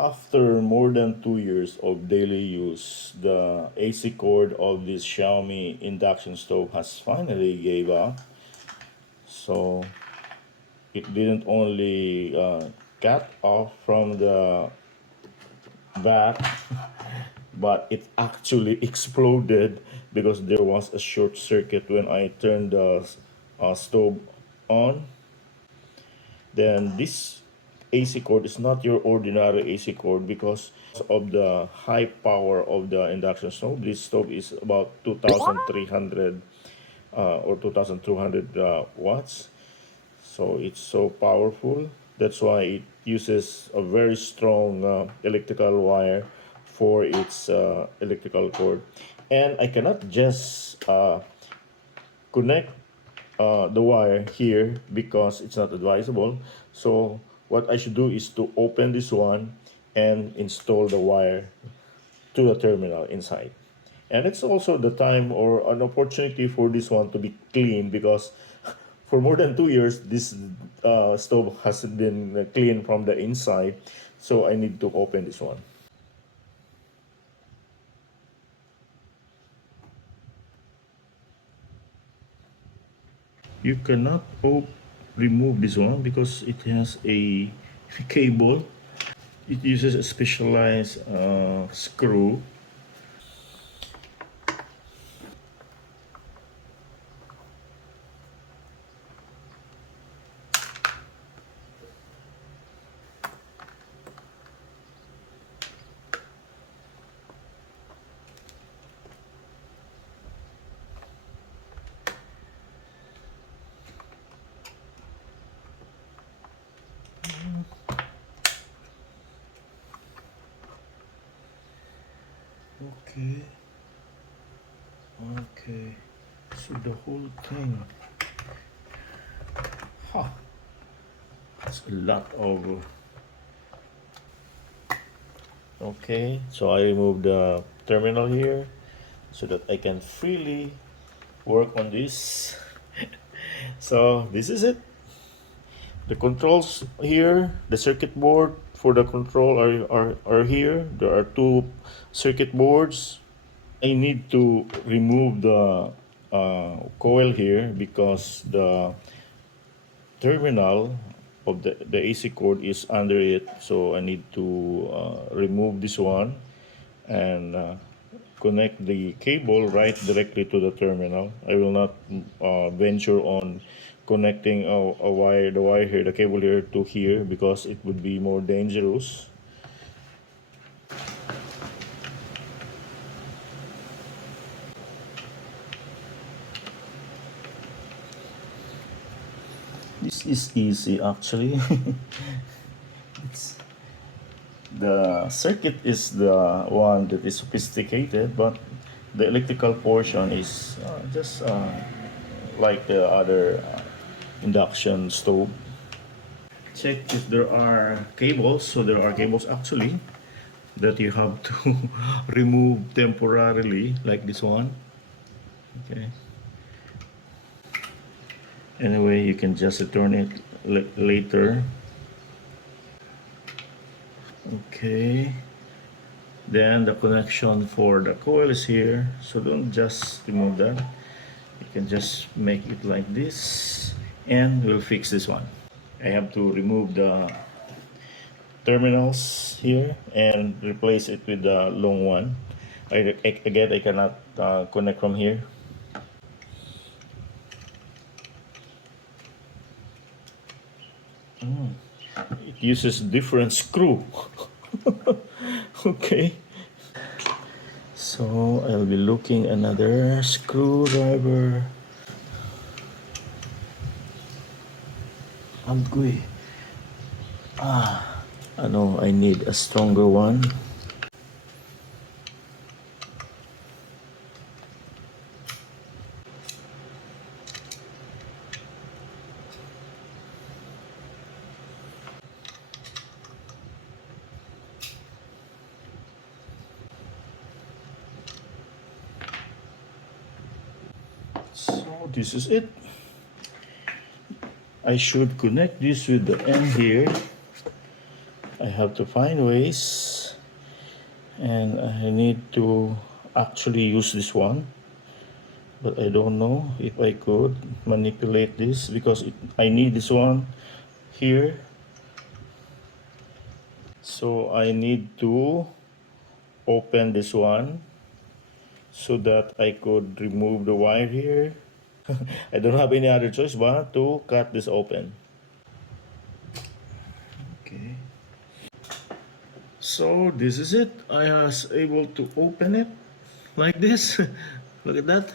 After more than 2 years of daily use, the AC cord of this Xiaomi induction stove has finally gave up. So it didn't only cut off from the back, but it actually exploded because there was a short circuit when I turned the stove on. Then this AC cord is not your ordinary AC cord because of the high power of the induction stove. This stove is about 2,300 or 2,200 watts. So it's so powerful. That's why it uses a very strong electrical wire for its electrical cord. And I cannot just connect the wire here because it's not advisable. So what I should do is to open this one and install the wire to the terminal inside. And it's also the time or an opportunity for this one to be clean because for more than 2 years this stove has been clean from the inside. So I need to open this one. You cannot remove this one because it has a cable. It uses a specialized screw. Okay. Okay. So the whole thing. Huh. It's a lot of. Okay. So I remove the terminal here so that I can freely work on this. So this is it. The controls here, the circuit board for the control are here. There are two circuit boards. I need to remove the coil here because the terminal of the AC cord is under it. So I need to remove this one and connect the cable right directly to the terminal. I will not venture on connecting a wire, the wire here, the cable here to here because it would be more dangerous. This is easy actually. It's, the circuit is the one that is sophisticated, but the electrical portion is just like the other induction stove. Check if there are cables. So there are cables actually that you have to remove temporarily, like this one. Okay. Anyway, you can just return it later. Okay. Then the connection for the coil is here. So don't just remove that. You can just make it like this and we'll fix this one. I have to remove the terminals here and replace it with the long one. Again, I cannot connect from here. It uses different screw. Okay. So I'll be looking another screwdriver. Agoy. I know I need a stronger one. So this is it. I should connect this with the end here. I have to find ways, and I need to actually use this one, but I don't know if I could manipulate this because I need this one here. So I need to open this one so that I could remove the wire here. I don't have any other choice but to cut this open. Okay. So this is it. I was able to open it like this. Look at that.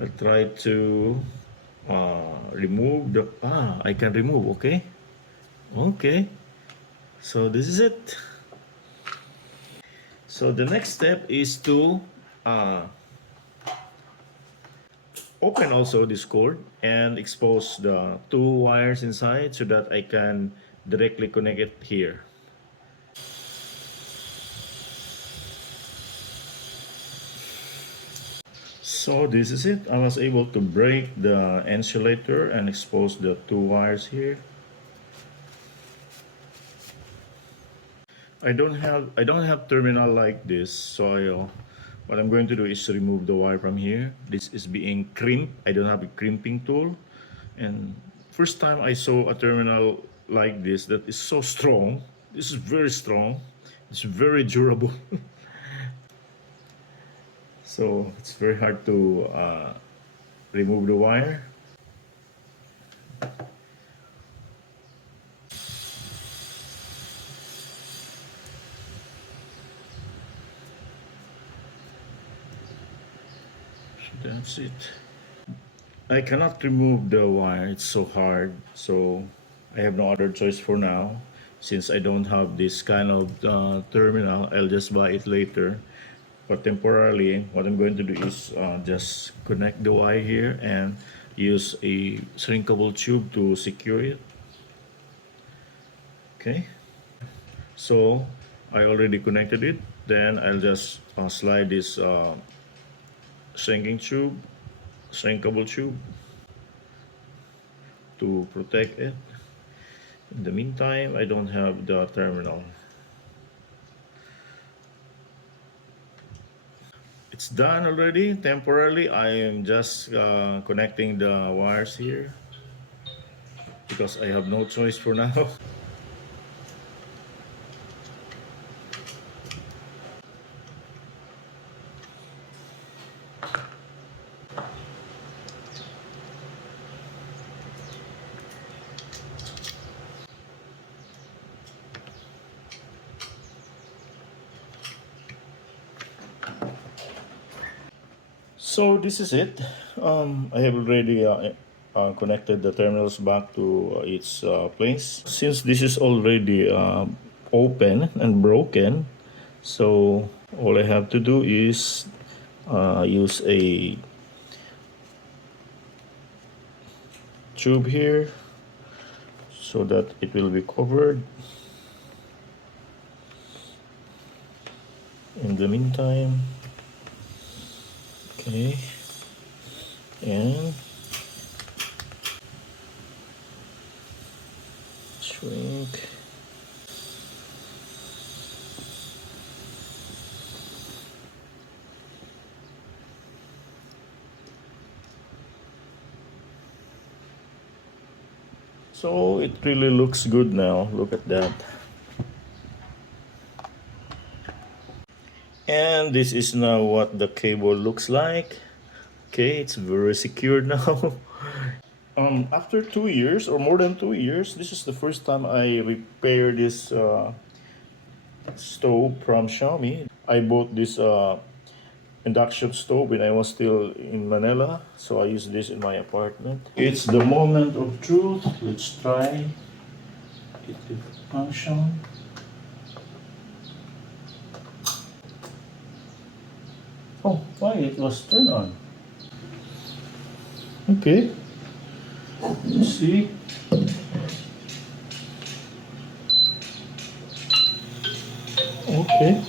I'll try to remove the, I can remove, okay? Okay. So this is it. So the next step is to uh, open also this cord and expose the two wires inside so that I can directly connect it here. So this is it. I was able to break the insulator and expose the two wires here. I don't have terminal like this, so what I'm going to do is remove the wire from here. This is being crimped. I don't have a crimping tool, and first time I saw a terminal like this that is so strong. This is very strong. It's very durable. So it's very hard to remove the wire. So that's it. I cannot remove the wire, it's so hard. So I have no other choice for now. Since I don't have this kind of terminal, I'll just buy it later. But temporarily, what I'm going to do is just connect the wire here and use a shrinkable tube to secure it. Okay, so I already connected it. Then I'll just slide this shrinkable tube to protect it. In the meantime, I don't have the terminal. It's done already. Temporarily, I am just connecting the wires here because I have no choice for now. So this is it. I have already connected the terminals back to its place. Since this is already open and broken, so all I have to do is use a tube here so that it will be covered. In the meantime, okay, and shrink. So it really looks good now. Look at that. And this is now what the cable looks like. Okay, it's very secure now. After 2 years or more than 2 years, this is the first time I repair this stove from Xiaomi. I bought this induction stove when I was still in Manila, so I use this in my apartment. It's the moment of truth. Let's try it to function. Oh, why it was turned on? Okay. Let's see. Okay.